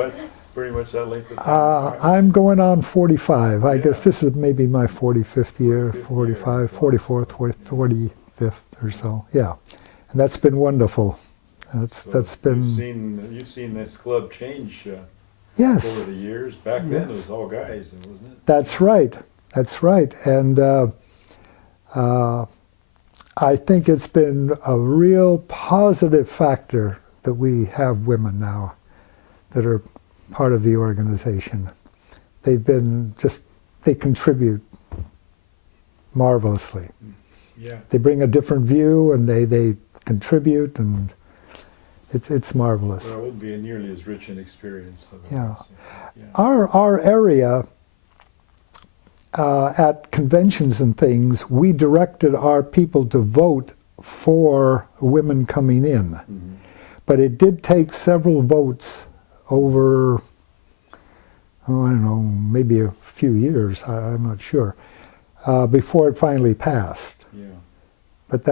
much that length of time. Right? I'm going on 45. I guess Yeah. this is maybe my 45th year, 45th 45, year. 44th, 45th or so. Yeah, and that's been wonderful. So That's been, you've seen this club change yes. over the years. Back then, it Yes. was all guys, wasn't it? That's right. That's right. And I think it's been a real positive factor that we have women now that are part of the organization. They've been they contribute marvelously. Yeah. They bring a different view and they contribute, and it's marvelous. Well, it wouldn't be nearly as rich an experience. Yeah. Yeah. Our area, at conventions and things, we directed our people to vote for women coming in. Mhm. But it did take several votes over, I don't know, maybe a few years, I'm not sure, before it finally passed. Yeah. But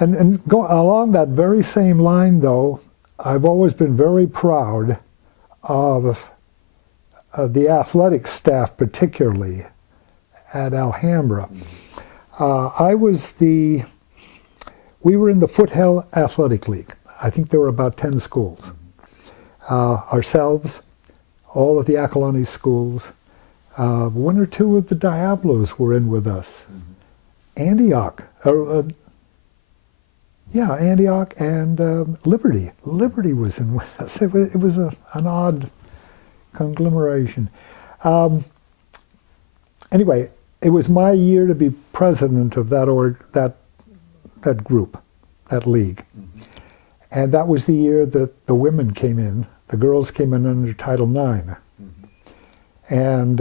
and go along that very same line, though, I've always been very proud of the athletic staff, particularly at Alhambra. We were in the Foothill Athletic League. I think there were about 10 schools. Ourselves, all of the Akalani schools, one or two of the Diablos were in with us. Antioch, Antioch and Liberty. Liberty was in with us. It was an odd conglomeration. Anyway, it was my year to be president of that group, that league. And that was the year that the women came in. The girls came in under Title IX. And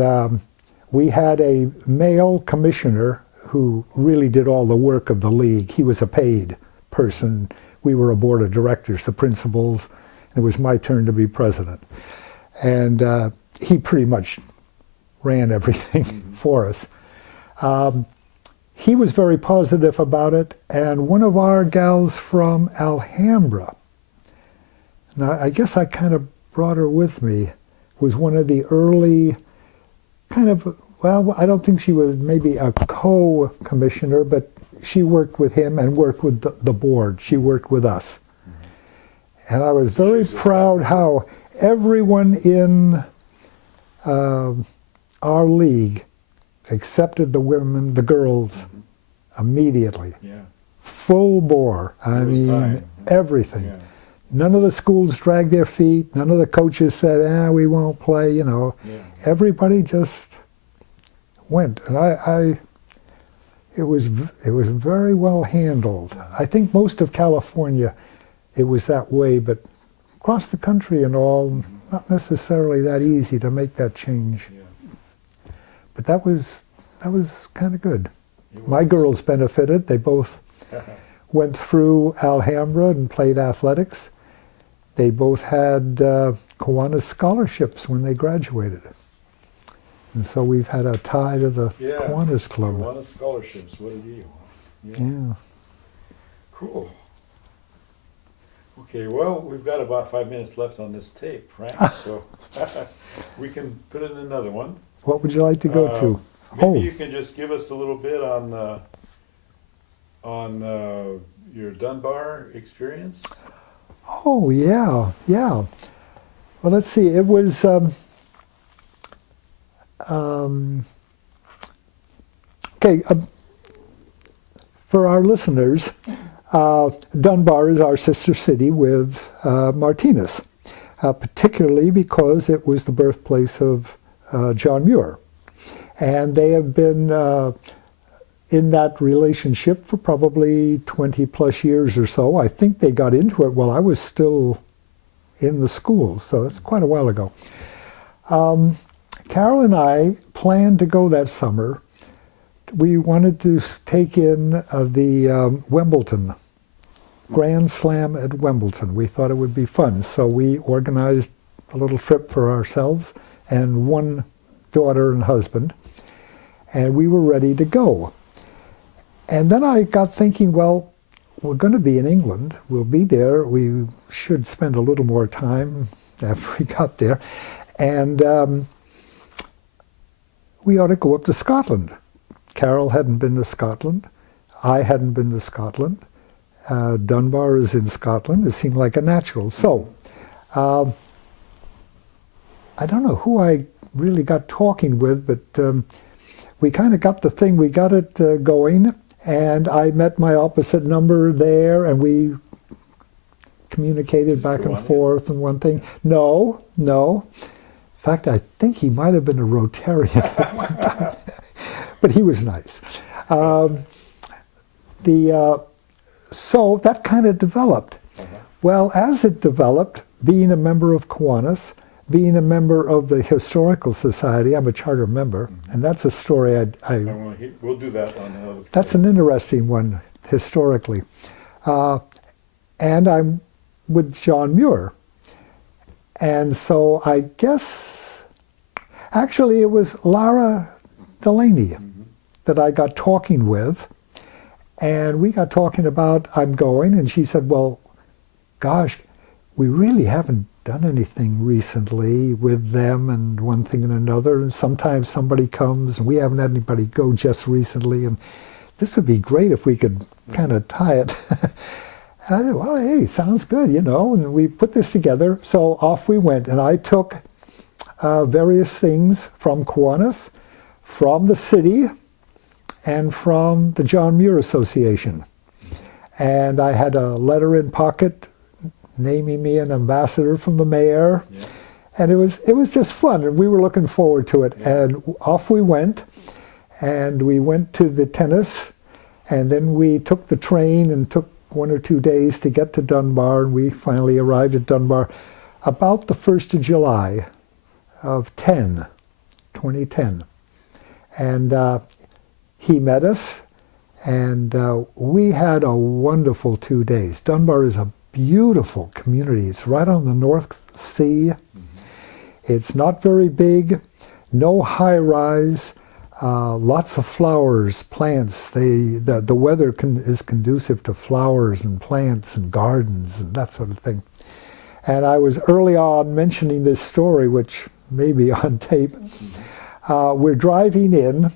we had a male commissioner who really did all the work of the league. He was a paid person. We were a board of directors, the principals. It was my turn to be president. And he pretty much ran everything for us. He was very positive about it, and one of our gals from Alhambra, now I guess I kind of brought her with me, was one of the early well, I don't think she was maybe a co-commissioner, but she worked with him and worked with the board. She worked with us. And I was very proud how everyone in our league accepted the women, the girls, immediately. Yeah. Full bore. I It was mean, time. everything. Yeah. None of the schools dragged their feet. None of the coaches said, we won't play, Yeah. Everybody just went. And it was very well handled. I think most of California, it was that way, but across the country and all, not necessarily that easy to make that change. Yeah. But that was kind of good. It My was. girls benefited. They both went through Alhambra and played athletics. They both had Kiwanis scholarships when they graduated. And so we've had a tie to the Yeah. Kiwanis Club. Kiwanis scholarships, what a deal. Yeah. Cool. Okay, well, we've got about 5 minutes left on this tape, Frank, so we can put in another one. What would you like to go to? Maybe you can just give us a little bit on your Dunbar experience. Oh, yeah. Well, let's see. It was okay. For our listeners, Dunbar is our sister city with Martinez, particularly because it was the birthplace of John Muir. And they have been in that relationship for probably 20 plus years or so. I think they got into it while I was still in the schools, so that's quite a while ago. Carol and I planned to go that summer. We wanted to take in the Wimbledon, Grand Slam at Wimbledon. We thought it would be fun, so we organized a little trip for ourselves and one daughter and husband, and we were ready to go. And then I got thinking, well, we're going to be in England. We'll be there. We should spend a little more time after we got there. And we ought to go up to Scotland. Carol hadn't been to Scotland. I hadn't been to Scotland. Dunbar is in Scotland. It seemed like a natural. So I don't know who I really got talking with, but we kind of got the thing. We got it going. and I met my opposite number there, and we communicated back and Kiwanis? forth and one thing. No. In fact, I think he might have been a Rotarian at one time, but he was nice. So that kind of developed. Well, as it developed, being a member of Kiwanis, being a member of the Historical Society, I'm a charter member, and that's a story We'll do that on another. that's an interesting one historically. And I'm with John Muir. And so I guess, actually it was Lara Delaney that I got talking with. And we got talking about I'm going, and she said, well, gosh, we really haven't done anything recently with them and one thing and another. And sometimes somebody comes, and we haven't had anybody go just recently. And this would be great if we could kind of tie it. And I said, well, hey, sounds good, you know. And we put this together. So off we went. And I took various things from Kiwanis, from the city, and from the John Muir Association. And I had a letter in pocket naming me an ambassador from the mayor. Yeah. And it was just fun, and we were looking forward to it. Yeah. And off we went, and we went to the tennis, and then we took the train and took 1 or 2 days to get to Dunbar, and we finally arrived at Dunbar about the 1st of July of 2010. And he met us, and we had a wonderful 2 days. Dunbar is a beautiful community. It's right on the North Sea. It's not very big, no high rise, lots of flowers, plants. The weather is conducive to flowers and plants and gardens and that sort of thing. And I was early on mentioning this story, which may be on tape. We're driving in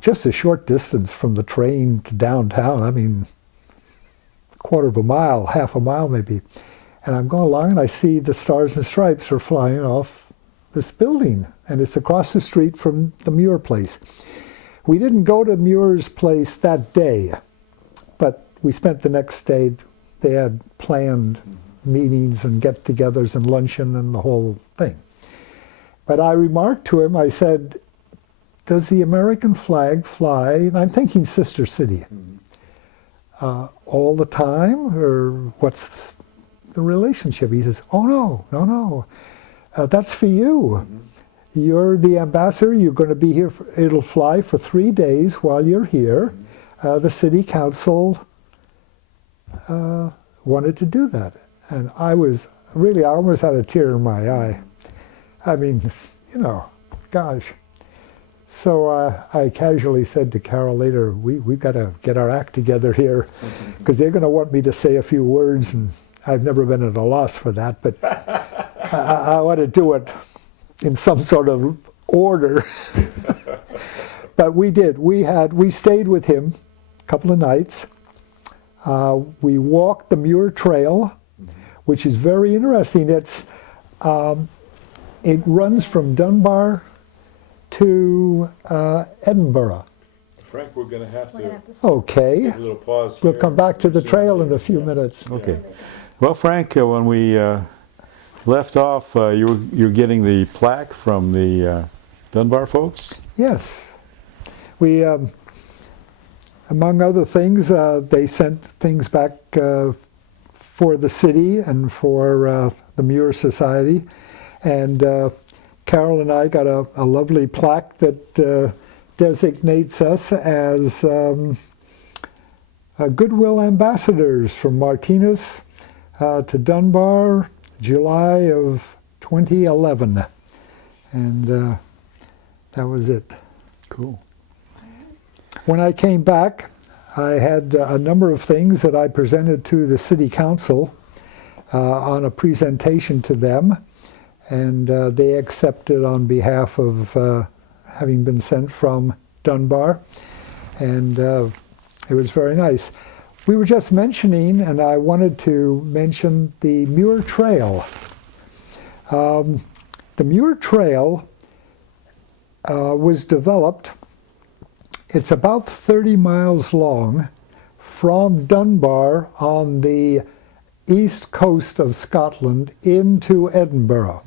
just a short distance from the train to downtown. I mean, quarter of a mile, half a mile maybe. And I'm going along and I see the Stars and Stripes are flying off this building. And it's across the street from the Muir place. We didn't go to Muir's place that day, but we spent the next day. They had planned meetings and get-togethers and luncheon and the whole thing. But I remarked to him, I said, does the American flag fly? And I'm thinking Sister City. All the time, or what's the relationship? He says, oh no, that's for you. You're the ambassador, you're going to be here, it'll fly for 3 days while you're here. The city council wanted to do that. And I almost had a tear in my eye. I mean, you know, gosh. So I casually said to Carol later, we've got to get our act together here, because they're going to want me to say a few words, and I've never been at a loss for that, but I want to do it in some sort of order. But we did. We stayed with him a couple of nights. We walked the Muir Trail, which is very interesting. It runs from Dunbar to Edinburgh. Frank, we're going to have to Okay. take a little pause here. We'll come back to the trail in a few minutes. Okay. Well, Frank, when we left off, you're getting the plaque from the Dunbar folks? Yes. We, among other things, they sent things back for the city and for the Muir Society. And Carol and I got a lovely plaque that designates us as Goodwill Ambassadors from Martinez to Dunbar, July of 2011. And that was it. Cool. When I came back, I had a number of things that I presented to the City Council on a presentation to them. And they accepted on behalf of having been sent from Dunbar. And it was very nice. We were just mentioning, and I wanted to mention the Muir Trail. The Muir Trail was developed It's about 30 miles long from Dunbar on the east coast of Scotland into Edinburgh.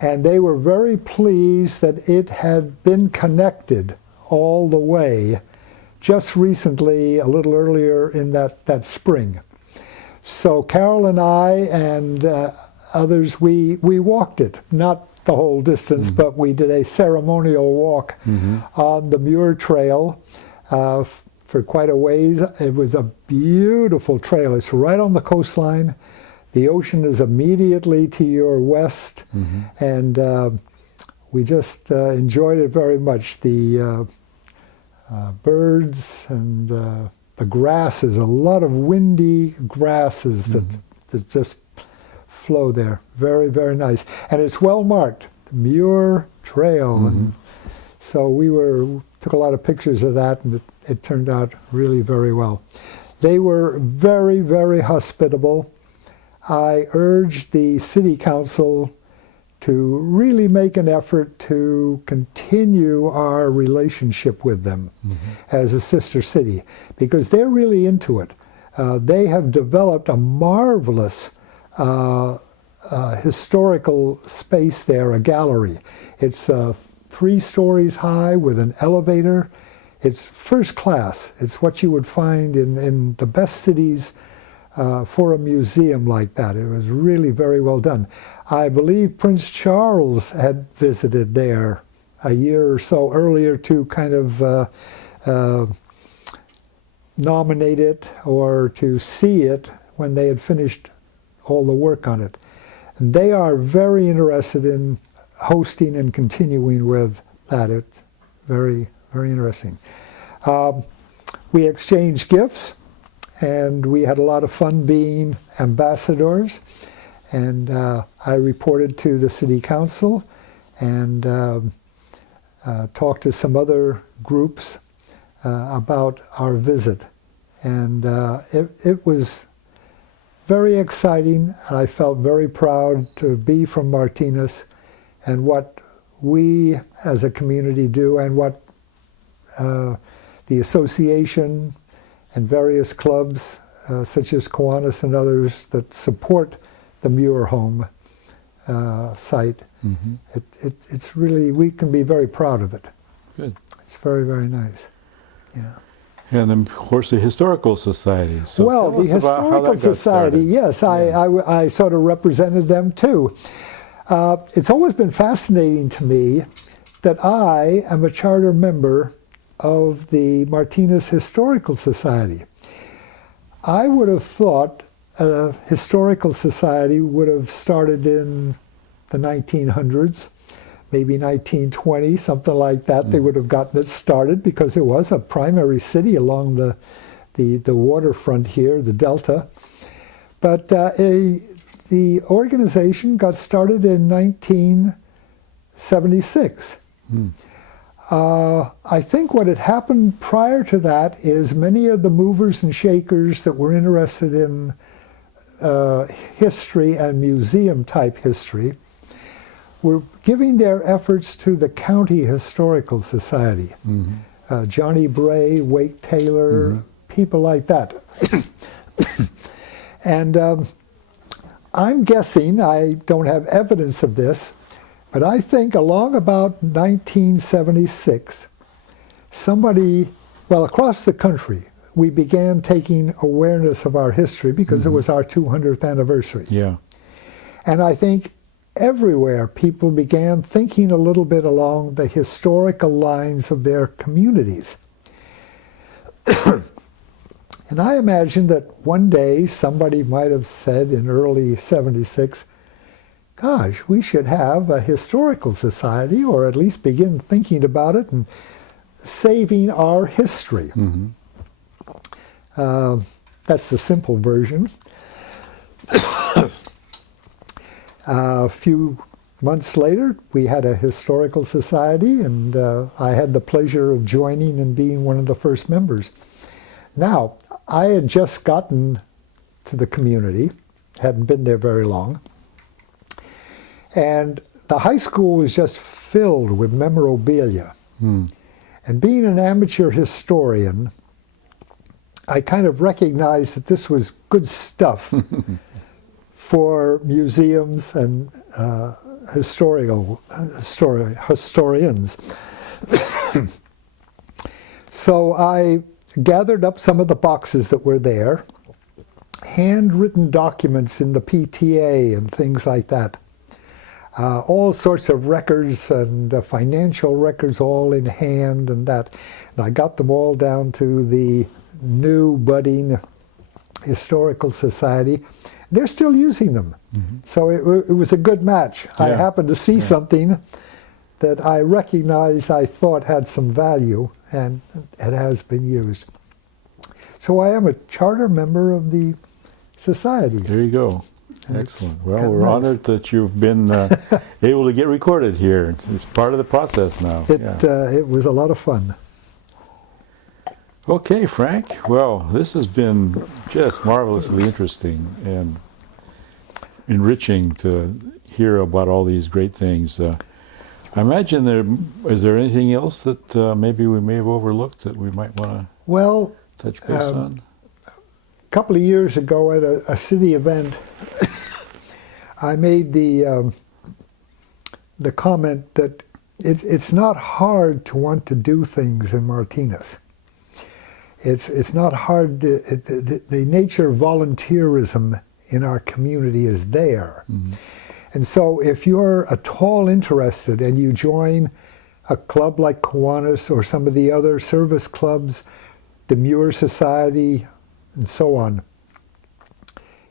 And they were very pleased that it had been connected all the way just recently, a little earlier in that spring. So Carol and I and others, we walked it, not the whole distance, but we did a ceremonial walk on the Muir Trail for quite a ways. It was a beautiful trail. It's right on the coastline. The ocean is immediately to your west, and we just enjoyed it very much. The birds and the grasses, a lot of windy grasses that just flow there. Very, very nice. And it's well marked, the Muir Trail. And so we took a lot of pictures of that, and it turned out really very well. They were very, very hospitable. I urged the city council to really make an effort to continue our relationship with them as a sister city, because they're really into it. They have developed a marvelous historical space there, a gallery. It's 3 stories high with an elevator. It's first class. It's what you would find in the best cities for a museum like that. It was really very well done. I believe Prince Charles had visited there a year or so earlier to kind of nominate it or to see it when they had finished all the work on it. And they are very interested in hosting and continuing with that. It's very, very interesting. We exchanged gifts, and we had a lot of fun being ambassadors. And I reported to the city council and talked to some other groups about our visit. And it was very exciting. I felt very proud to be from Martinez and what we as a community do, and what the association and various clubs such as Kiwanis and others that support the Muir Home site. It's really, we can be very proud of it. Good. It's very, very nice. Yeah. And of course, the Historical Society. So well, tell the us about how that Historical got Society, started. yes, Yeah. I sort of represented them too. It's always been fascinating to me that I am a charter member of the Martinez Historical Society. I would have thought a historical society would have started in the 1900s, maybe 1920, something like that. They would have gotten it started because it was a primary city along the waterfront here, the Delta. But the organization got started in 1976. I think what had happened prior to that is many of the movers and shakers that were interested in history and museum type history were giving their efforts to the County Historical Society. Johnny Bray, Wake Taylor, people like that. And I'm guessing, I don't have evidence of this, but I think along about 1976, somebody, well, across the country, we began taking awareness of our history because it was our 200th anniversary. Yeah. And I think everywhere people began thinking a little bit along the historical lines of their communities. And I imagine that one day somebody might have said in early 76, gosh, we should have a historical society, or at least begin thinking about it and saving our history. That's the simple version. A few months later, we had a historical society, and I had the pleasure of joining and being one of the first members. Now, I had just gotten to the community, hadn't been there very long, and the high school was just filled with memorabilia. And being an amateur historian, I kind of recognized that this was good stuff for museums and historians. So I gathered up some of the boxes that were there, handwritten documents in the PTA and things like that. All sorts of records and financial records all in hand and that. And I got them all down to the new budding Historical Society. They're still using them. Mm-hmm. So it was a good match. Yeah. I happened to see something that I recognized I thought had some value, and it has been used. So I am a charter member of the Society. There you go. And excellent. Well, we're honored that you've been able to get recorded here. It's part of the process now. It was a lot of fun. Okay, Frank. Well, this has been just marvelously interesting and enriching to hear about all these great things. I imagine is there anything else that maybe we may have overlooked that we might want to touch base on? A couple of years ago at a city event, I made the comment that it's not hard to want to do things in Martinez. It's not hard. The nature of volunteerism in our community is there. Mm-hmm. And so if you're at all interested and you join a club like Kiwanis or some of the other service clubs, the Muir Society, and so on,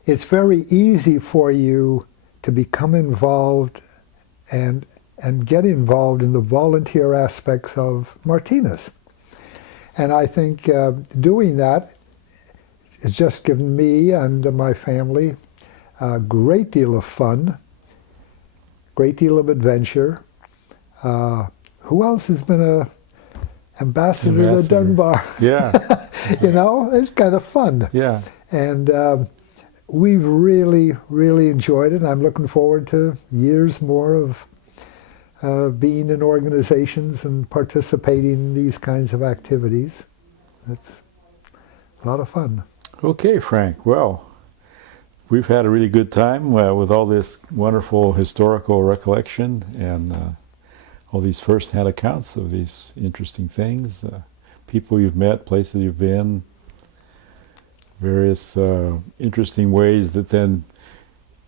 it's very easy for you to become involved and get involved in the volunteer aspects of Martinez. And I think doing that has just given me and my family a great deal of fun, great deal of adventure. Who else has been a ambassador to Dunbar? Yeah. You know, it's kind of fun. Yeah. And we've really, really enjoyed it. And I'm looking forward to years more of being in organizations and participating in these kinds of activities. It's a lot of fun. Okay, Frank. Well, we've had a really good time with all this wonderful historical recollection and all these first-hand accounts of these interesting things, people you've met, places you've been, various interesting ways that then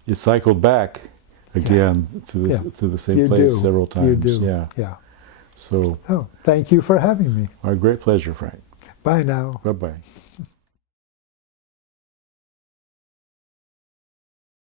you cycled back again to the same place several times. You do. Yeah. So. Oh, thank you for having me. Our great pleasure, Frank. Bye now. Bye-bye.